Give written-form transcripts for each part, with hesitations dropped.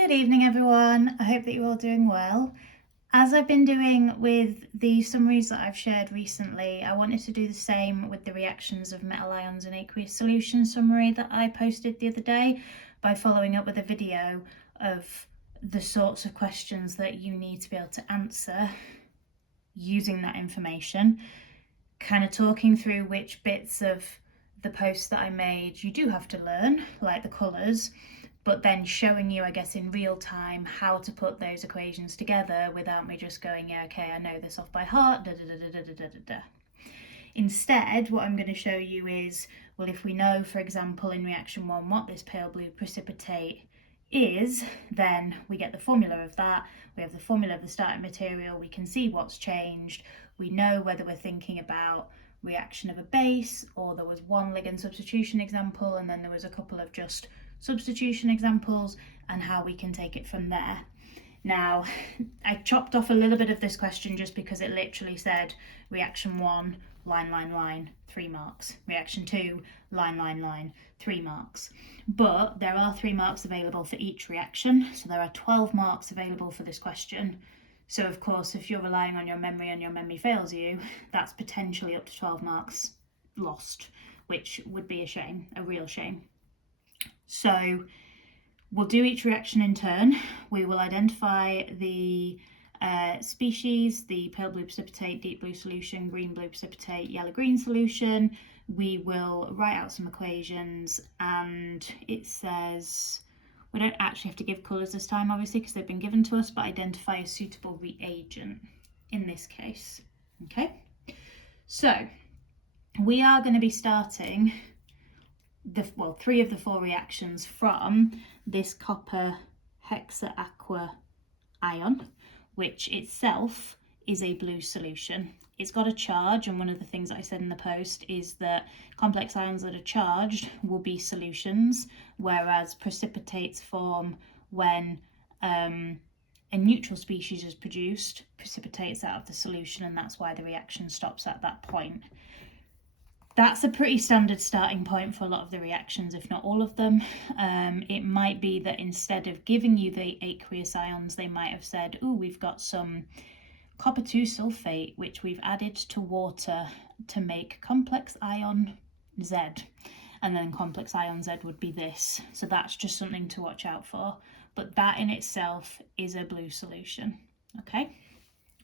Good evening everyone, I hope that you're all doing well. As I've been doing with the summaries that I've shared recently, I wanted to do the same with the reactions of metal ions in aqueous solution summary that I posted the other day by following up with a video of the sorts of questions that you need to be able to answer using that information, kind of talking through which bits of the posts that I made you do have to learn, like the colours, but then showing you, I guess, in real time how to put those equations together without me just going, yeah, okay, I know this off by heart, da da da da da da da da. Instead, what I'm going to show you is, well, if we know, for example, in reaction 1 what this pale blue precipitate is, then we get the formula of that, we have the formula of the starting material, we can see what's changed, we know whether we're thinking about reaction of a base, or there was one ligand substitution example and then there was a couple of just substitution examples, and how we can take it from there. Now, I chopped off a little bit of this question just because it literally said reaction 1, line, 3 marks. Reaction 2, line, 3 marks. But there are 3 marks available for each reaction, so there are 12 marks available for this question. So of course, if you're relying on your memory and your memory fails you, that's potentially up to 12 marks lost, which would be a shame, a real shame. So we'll do each reaction in turn. We will identify the species, the pale blue precipitate, deep blue solution, green blue precipitate, yellow green solution. We will write out some equations, and it says, we don't actually have to give colours this time, obviously, because they've been given to us, but identify a suitable reagent in this case. Okay, so we are going to be starting 3 of the 4 reactions from this copper hexa aqua ion, which itself is a blue solution. It's got a charge, and one of the things that I said in the post is that complex ions that are charged will be solutions, whereas precipitates form when a neutral species is produced, precipitates out of the solution, and that's why the reaction stops at that point. That's a pretty standard starting point for a lot of the reactions, if not all of them. It might be that instead of giving you the aqueous ions, they might have said, oh, we've got some copper 2 sulfate, which we've added to water to make complex ion Z. And then complex ion Z would be this. So that's just something to watch out for. But that in itself is a blue solution, okay?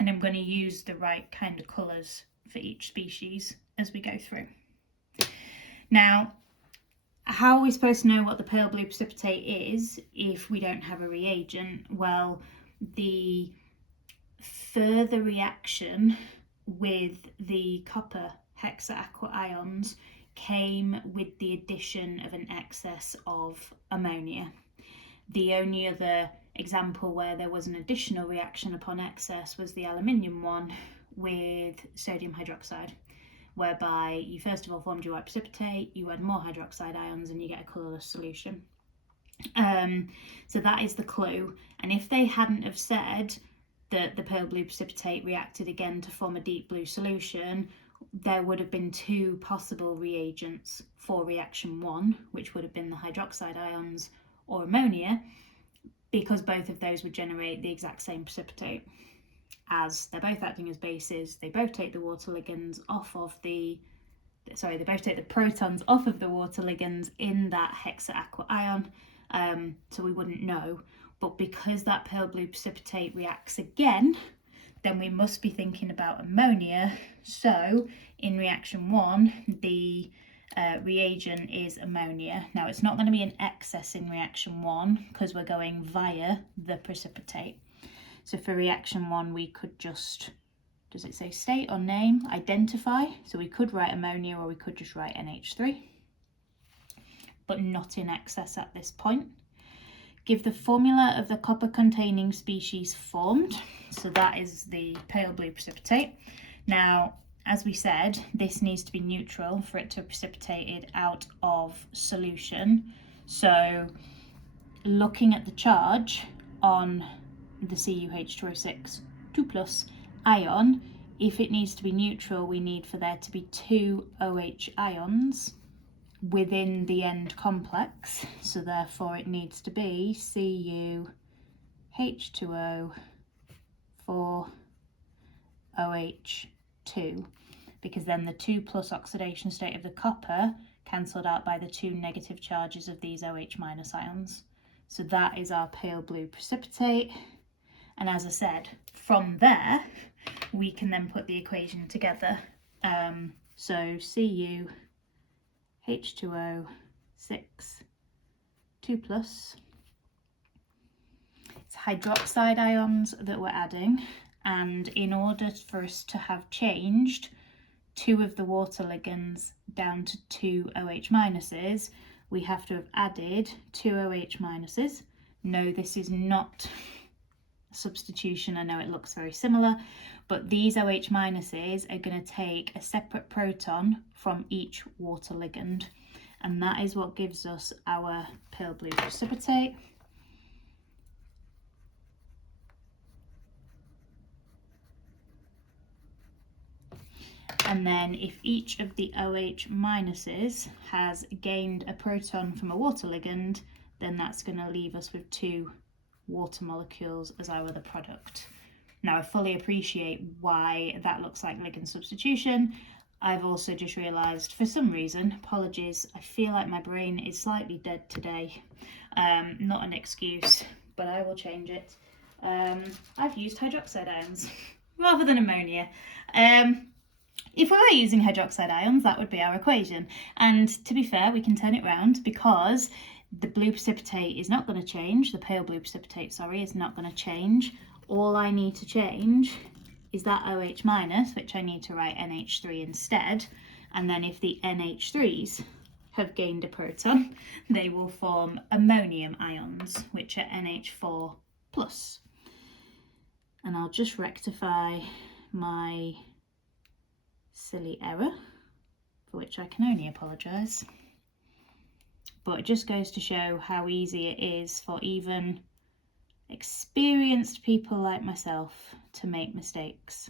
And I'm going to use the right kind of colours for each species as we go through. Now, how are we supposed to know what the pale blue precipitate is if we don't have a reagent? Well, the further reaction with the copper hexa aqua ions came with the addition of an excess of ammonia. The only other example where there was an additional reaction upon excess was the aluminium one with sodium hydroxide, whereby you first of all formed your white precipitate, you add more hydroxide ions, and you get a colourless solution. So that is the clue. And if they hadn't have said that the pale blue precipitate reacted again to form a deep blue solution, there would have been 2 possible reagents for reaction 1, which would have been the hydroxide ions or ammonia, because both of those would generate the exact same precipitate. As they're both acting as bases, they both take the water ligands off of they both take the protons off of the water ligands in that hexa aqua ion, so we wouldn't know. But because that pale blue precipitate reacts again, then we must be thinking about ammonia. So in reaction 1, the reagent is ammonia. Now it's not going to be an excess in reaction 1 because we're going via the precipitate. So for reaction 1, we could just, does it say state or name? Identify. So we could write ammonia, or we could just write NH3, but not in excess at this point. Give the formula of the copper containing species formed. So that is the pale blue precipitate. Now, as we said, this needs to be neutral for it to have precipitated out of solution. So looking at the charge on the CuH2O6 2+ ion, if it needs to be neutral, we need for there to be 2 OH ions within the end complex, so therefore it needs to be Cu H2O, 4 OH2, because then the 2+ oxidation state of the copper cancelled out by the 2 negative charges of these OH- ions. So that is our pale blue precipitate. And as I said, from there, we can then put the equation together. So Cu, H2O, 6, 2+. It's hydroxide ions that we're adding. And in order for us to have changed 2 of the water ligands down to 2 OH minuses, we have to have added 2 OH minuses. No, this is not a substitution. I know it looks very similar, but these OH minuses are going to take a separate proton from each water ligand, and that is what gives us our pale blue precipitate. And then if each of the OH minuses has gained a proton from a water ligand, then that's going to leave us with 2 water molecules as our other product. Now I fully appreciate why that looks like ligand substitution. I've also just realised, for some reason, apologies, I feel like my brain is slightly dead today. Not an excuse, but I will change it. I've used hydroxide ions rather than ammonia. If we were using hydroxide ions, that would be our equation. And to be fair, we can turn it round, because the blue precipitate is not going to change. The pale blue precipitate, sorry, is not going to change. All I need to change is that OH minus, which I need to write NH3 instead. And then if the NH3s have gained a proton, they will form ammonium ions, which are NH4+. And I'll just rectify my silly error, for which I can only apologise. But it just goes to show how easy it is for even experienced people like myself to make mistakes.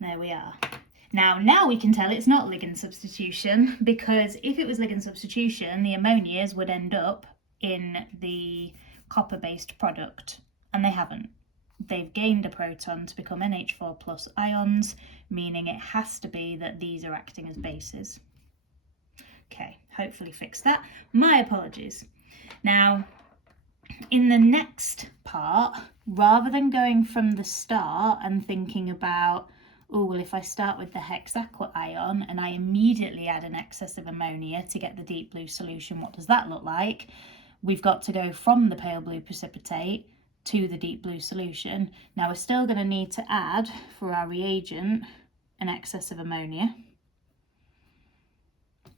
There we are. Now we can tell it's not ligand substitution, because if it was ligand substitution, the ammonias would end up in the copper-based product, and they haven't. They've gained a proton to become NH4+ ions, meaning it has to be that these are acting as bases. Okay, hopefully fix that. My apologies. Now, in the next part, rather than going from the start and thinking about, oh, well, if I start with the hex aqua ion and I immediately add an excess of ammonia to get the deep blue solution, what does that look like? We've got to go from the pale blue precipitate to the deep blue solution. Now we're still going to need to add, for our reagent, an excess of ammonia,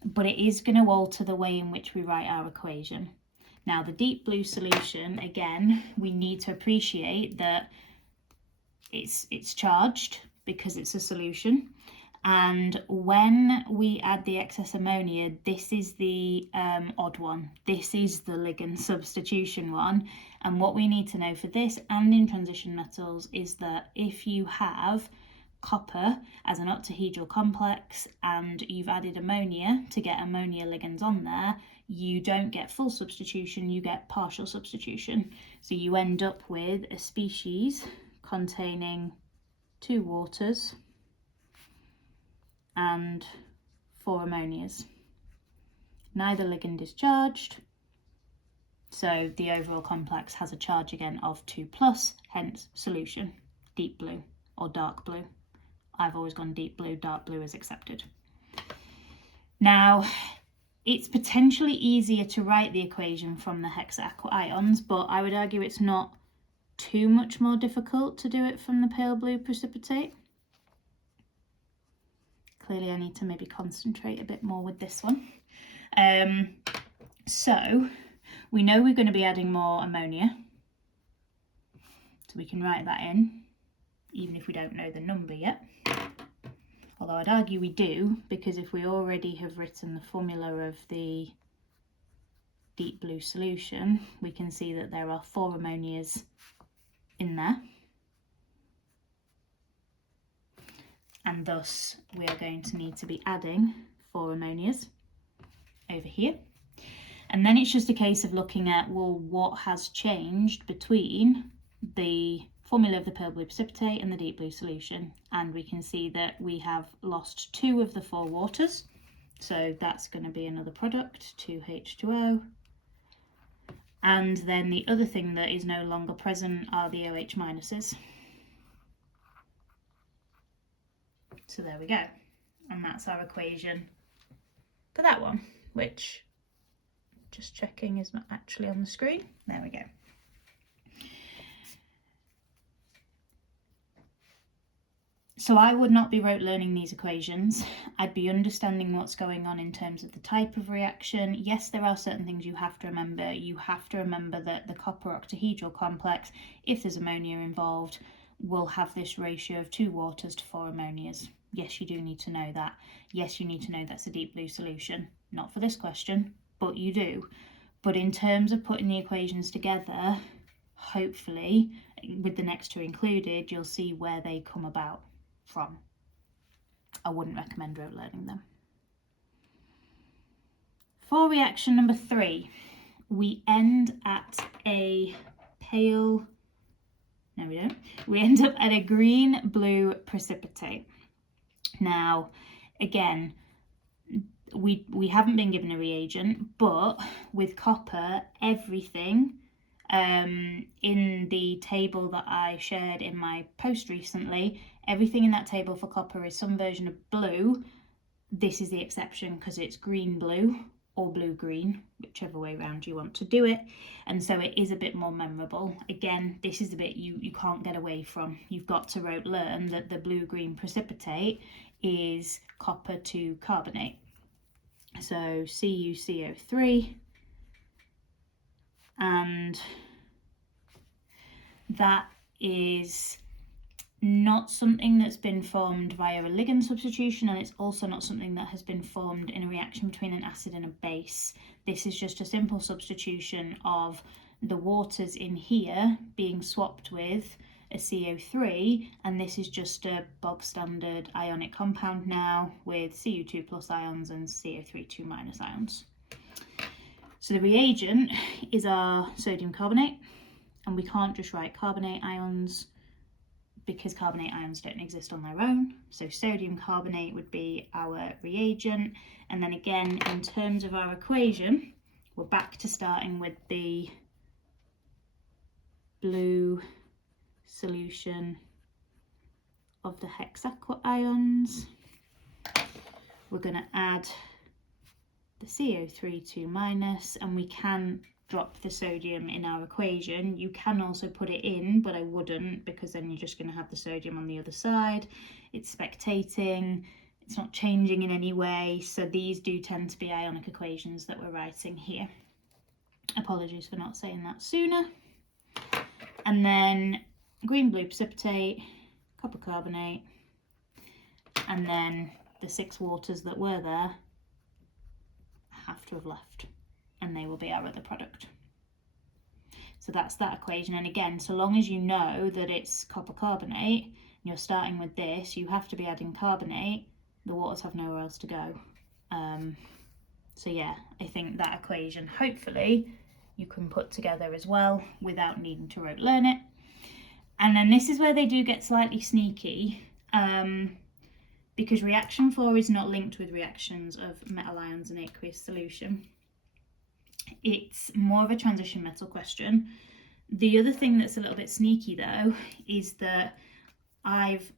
but it is going to alter the way in which we write our equation. Now the deep blue solution, again, we need to appreciate that it's charged because it's a solution, and when we add the excess ammonia, this is the odd one. This is the ligand substitution one. And what we need to know for this and in transition metals is that if you have copper as an octahedral complex and you've added ammonia to get ammonia ligands on there, you don't get full substitution, you get partial substitution. So you end up with a species containing 2 waters and 4 ammonias. Neither ligand is charged, so the overall complex has a charge again of 2+, hence solution, deep blue or dark blue. I've always gone deep blue, dark blue is accepted. Now, it's potentially easier to write the equation from the hex aqua ions, but I would argue it's not too much more difficult to do it from the pale blue precipitate. Clearly I need to maybe concentrate a bit more with this one. So we know we're going to be adding more ammonia, so we can write that in, even if we don't know the number yet. Although I'd argue we do, because if we already have written the formula of the deep blue solution, we can see that there are 4 ammonias in there. And thus we are going to need to be adding 4 ammonias over here. And then it's just a case of looking at, well, what has changed between the formula of the pale blue precipitate and the deep blue solution. And we can see that we have lost 2 of the 4 waters. So that's going to be another product, 2H2O. And then the other thing that is no longer present are the OH minuses. So there we go. And that's our equation for that one, which, just checking, is not actually on the screen. There we go. So I would not be rote learning these equations. I'd be understanding what's going on in terms of the type of reaction. Yes, there are certain things you have to remember. You have to remember that the copper octahedral complex, if there's ammonia involved, will have this ratio of 2 waters to 4 ammonias. Yes, you do need to know that. Yes, you need to know that's a deep blue solution. Not for this question, but you do. But in terms of putting the equations together, hopefully, with the next 2 included, you'll see where they come about from. I wouldn't recommend rote learning them. For reaction number 3, we end at a pale, no we don't, we end up at a green-blue precipitate. Now, again, we haven't been given a reagent, but with copper, everything in the table that I shared in my post recently, everything in that table for copper is some version of blue. This is the exception because it's green-blue or blue-green, whichever way around you want to do it. And so it is a bit more memorable. Again, this is the bit you can't get away from. You've got to rote learn that the blue-green precipitate is copper to carbonate. So CuCO3, and that is not something that's been formed via a ligand substitution, and it's also not something that has been formed in a reaction between an acid and a base. This is just a simple substitution of the waters in here being swapped with a CO3, and this is just a bog standard ionic compound now with Cu2 plus ions and CO3 2 minus ions. So the reagent is our sodium carbonate, and we can't just write carbonate ions because carbonate ions don't exist on their own. So sodium carbonate would be our reagent. And then again, in terms of our equation, we're back to starting with the blue solution of the hexaqua ions. We're going to add the CO3 2 minus, and we can drop the sodium in our equation. You can also put it in, but I wouldn't, because then you're just going to have the sodium on the other side. It's spectating, it's not changing in any way, so these do tend to be ionic equations that we're writing here. Apologies for not saying that sooner. And then green-blue precipitate, copper carbonate, and then the 6 waters that were there have to have left, and they will be our other product. So that's that equation. And again, so long as you know that it's copper carbonate and you're starting with this, you have to be adding carbonate. The waters have nowhere else to go. So yeah, I think that equation hopefully you can put together as well without needing to rote learn it. And then this is where they do get slightly sneaky, because reaction 4 is not linked with reactions of metal ions in aqueous solution. It's more of a transition metal question. The other thing that's a little bit sneaky though is that I've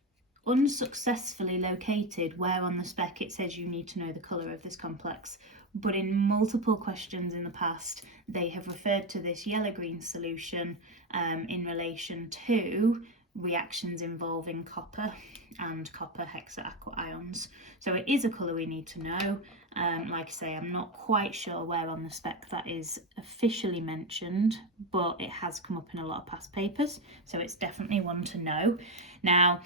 unsuccessfully located where on the spec it says you need to know the colour of this complex, but in multiple questions in the past they have referred to this yellow-green solution in relation to reactions involving copper and copper hexaqua ions. So it is a colour we need to know. Like I say, I'm not quite sure where on the spec that is officially mentioned, but it has come up in a lot of past papers, so it's definitely one to know. Now,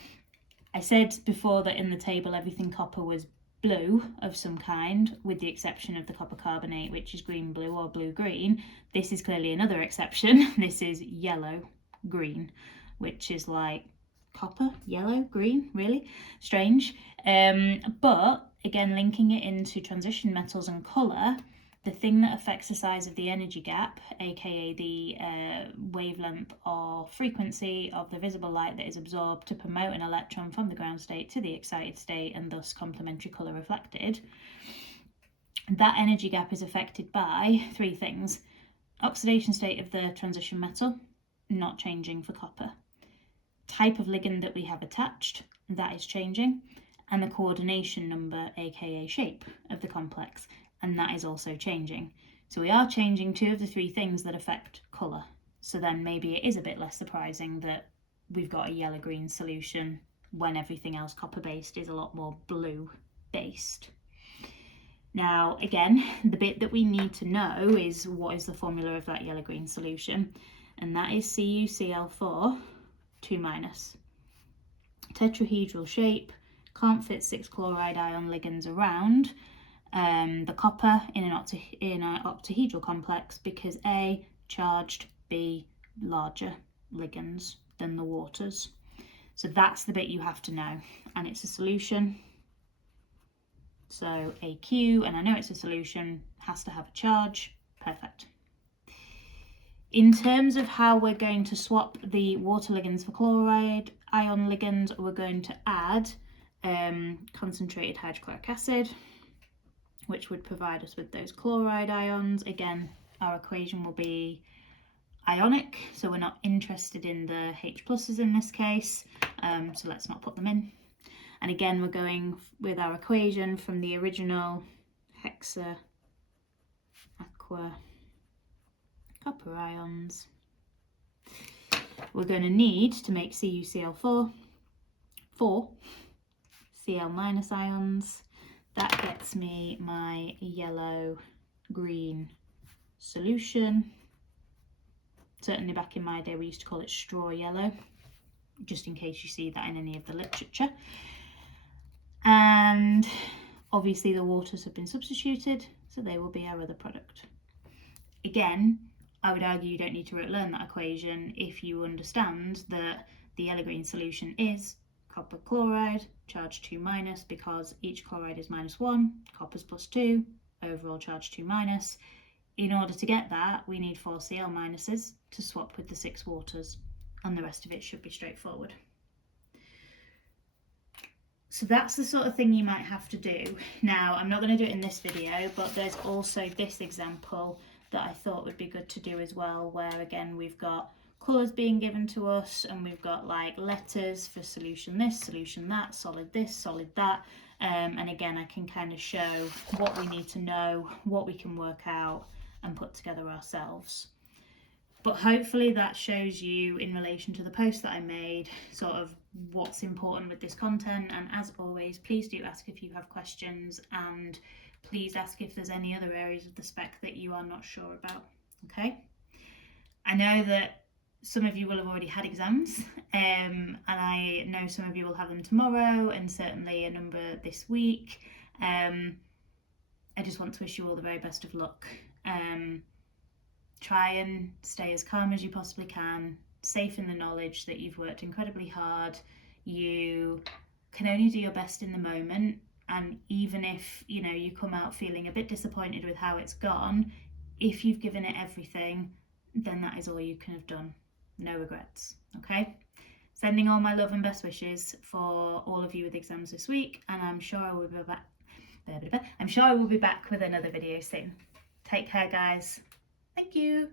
I said before that in the table everything copper was blue of some kind, with the exception of the copper carbonate, which is green-blue or blue-green. This is clearly another exception. This is yellow-green, which is like copper, yellow, green, really strange. But again, linking it into transition metals and colour, the thing that affects the size of the energy gap, aka the wavelength or frequency of the visible light that is absorbed to promote an electron from the ground state to the excited state and thus complementary colour reflected, that energy gap is affected by three things. Oxidation state of the transition metal, not changing for copper. Type of ligand that we have attached, that is changing. And the coordination number, aka shape of the complex, and that is also changing. So we are changing two of the three things that affect colour. So then maybe it is a bit less surprising that we've got a yellow-green solution when everything else copper-based is a lot more blue-based. Now, again, the bit that we need to know is what is the formula of that yellow-green solution, and that is CuCl4 2-. Tetrahedral shape, can't fit 6 chloride ion ligands around the copper in an octahedral complex because A, charged, B, larger ligands than the waters. So that's the bit you have to know, and it's a solution. So AQ, and I know it's a solution, has to have a charge. Perfect. In terms of how we're going to swap the water ligands for chloride ion ligands, we're going to add concentrated hydrochloric acid, which would provide us with those chloride ions. Again, our equation will be ionic, so we're not interested in the H pluses in this case, so let's not put them in. And again, we're going with our equation from the original hexa aqua copper ions. We're going to need to make CuCl4 4 Cl- ions. That gets me my yellow-green solution. Certainly back in my day we used to call it straw yellow, just in case you see that in any of the literature. And obviously the waters have been substituted, so they will be our other product. Again, I would argue you don't need to learn that equation if you understand that the yellow-green solution is copper chloride, charge 2-, because each chloride is -1, copper's +2, overall charge 2-. In order to get that, we need 4 Cl- to swap with the 6 waters, and the rest of it should be straightforward. So that's the sort of thing you might have to do. Now, I'm not going to do it in this video, but there's also this example that I thought would be good to do as well, where again we've got colours being given to us, and we've got like letters for solution this, solution that, solid this, solid that, and again I can kind of show what we need to know, what we can work out and put together ourselves. But hopefully that shows you, in relation to the post that I made, sort of what's important with this content. And as always, please do ask if you have questions, and please ask if there's any other areas of the spec that you are not sure about. Okay, I know that some of you will have already had exams, and I know some of you will have them tomorrow, and certainly a number this week. I just want to wish you all the very best of luck. Try and stay as calm as you possibly can, safe in the knowledge that you've worked incredibly hard. You can only do your best in the moment, and even if you come out feeling a bit disappointed with how it's gone, if you've given it everything, then that is all you can have done. No regrets. Okay, sending all my love and best wishes for all of you with exams this week, and I'm sure I will be back with another video soon. Take care, guys. Thank you.